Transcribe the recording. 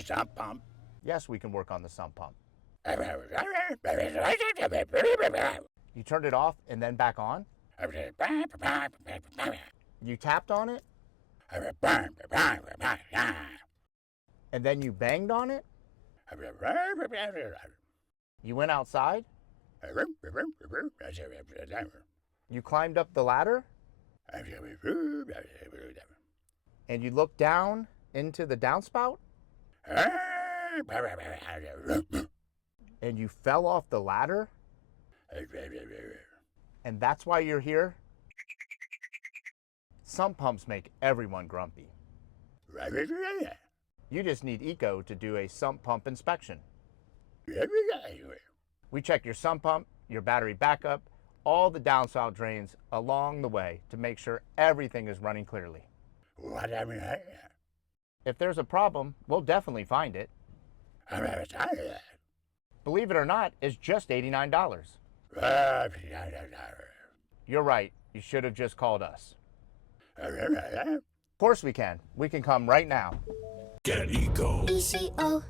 Sump Pump. Yes, we can work on the sump pump. You turned it off and then back on? You tapped on it? And then you banged on it? You went outside? You climbed up the ladder? And you looked down into the downspout? And you fell off the ladder? And that's why you're here? Sump pumps make everyone grumpy. You just need Eco to do a sump pump inspection. We check your sump pump, your battery backup, all the downspout drains along the way to make sure everything is running clearly. If there's a problem, we'll definitely find it. Believe it or not, it's just $89. You're right. You should have just called us. Of course we can. We can come right now. Get Eco. ECO.